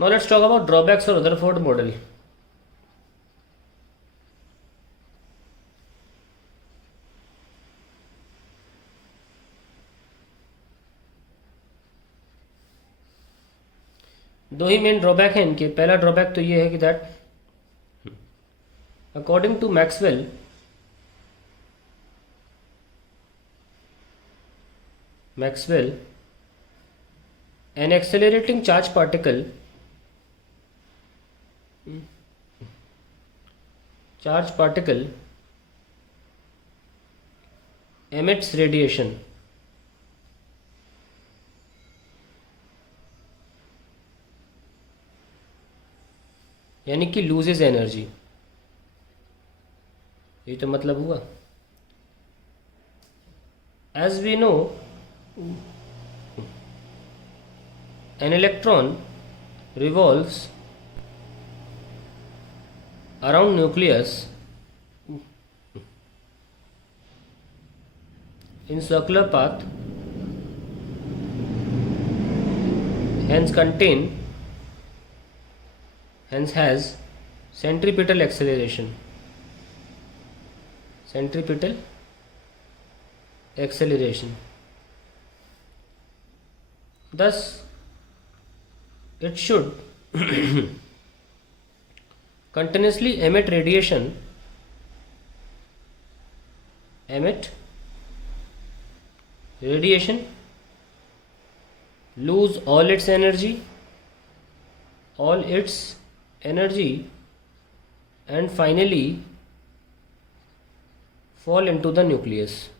Now let's talk about drawbacks of Rutherford model. दो ही main drawback हैं इनके। पहला ड्रॉबैक तो ये है कि that according to Maxwell an accelerating charge particle emits radiation यानी कि लूजेज एनर्जी। ये तो मतलब हुआ। As we know an electron revolves around nucleus in circular path, hence has centripetal acceleration. Thus it should continuously emit radiation, lose all its energy, and finally fall into the nucleus.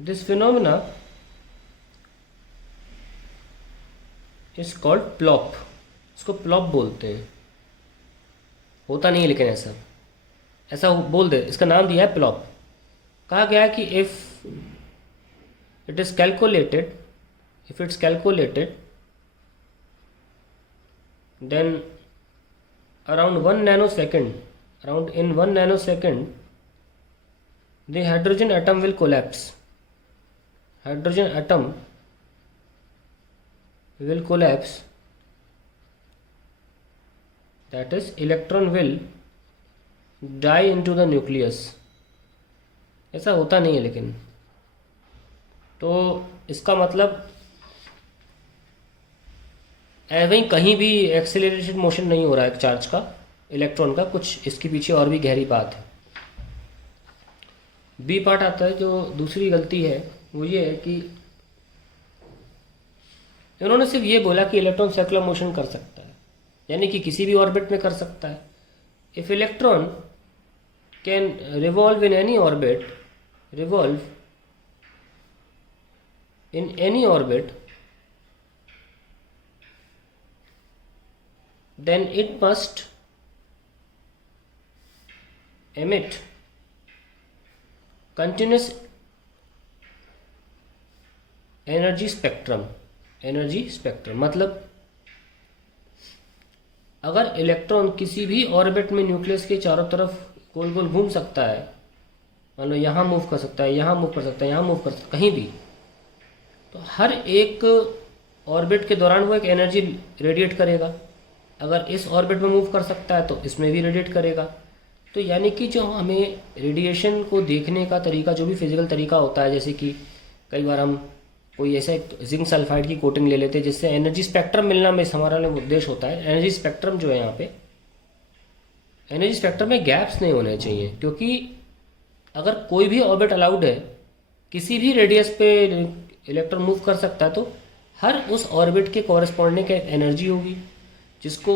This phenomena is called plop. इसको plop बोलते हैं। होता नहीं है लेकिन ऐसा बोल दे, इसका नाम दिया है प्लॉप। कहा गया है कि if it's calculated then around 1 nanosecond the hydrogen atom will collapse. That is, electron will die into the nucleus. ऐसा होता नहीं है लेकिन। तो इसका मतलब वहीं कहीं भी एक्सेलरेटेड मोशन नहीं हो रहा है चार्ज का, इलेक्ट्रॉन का। कुछ इसके पीछे और भी गहरी बात है। बी पार्ट आता है। जो दूसरी गलती है वो ये है कि इन्होंने सिर्फ ये बोला कि इलेक्ट्रॉन सर्कुलर मोशन कर सकता है, यानी कि किसी भी ऑर्बिट में कर सकता है। If electron can revolve in any orbit then it must emit continuous energy spectrum। मतलब अगर इलेक्ट्रॉन किसी भी ऑर्बिट में न्यूक्लियस के चारों तरफ गोल गोल घूम सकता है, मान लो यहाँ मूव कर सकता है, यहाँ मूव कर सकता है, यहाँ मूव कर सकता है, कहीं भी, तो हर एक ऑर्बिट के दौरान वो एक एनर्जी रेडिएट करेगा। अगर इस ऑर्बिट में मूव कर सकता है तो इसमें भी रेडिएट करेगा। तो यानी कि जो हमें रेडिएशन को देखने का तरीका, जो भी फिजिकल तरीका होता है, जैसे कि कई बार हम कोई ऐसा जिंक सल्फाइड की कोटिंग ले लेते हैं जिससे एनर्जी स्पेक्ट्रम मिलना में हमारा उद्देश्य होता है। एनर्जी स्पेक्ट्रम जो है यहाँ पे, एनर्जी स्पेक्ट्रम में गैप्स नहीं होने चाहिए, क्योंकि अगर कोई भी ऑर्बिट अलाउड है, किसी भी रेडियस पे इलेक्ट्रॉन मूव कर सकता है, तो हर उस ऑर्बिट के कॉरेस्पॉन्डिंग एक एनर्जी होगी जिसको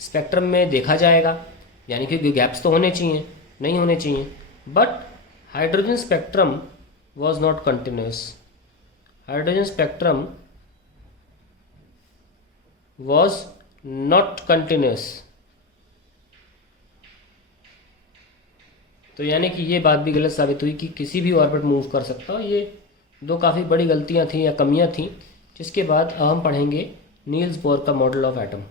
स्पेक्ट्रम में देखा जाएगा। यानी कि गैप्स तो होने चाहिए, नहीं होने चाहिए। But hydrogen spectrum was not continuous. तो यानी कि ये बात भी गलत साबित हुई कि किसी भी ऑर्बिट मूव कर सकता हो। ये दो काफ़ी बड़ी गलतियां थी या कमियां थी, जिसके बाद अब हम पढ़ेंगे नील्स बोर का मॉडल ऑफ एटम।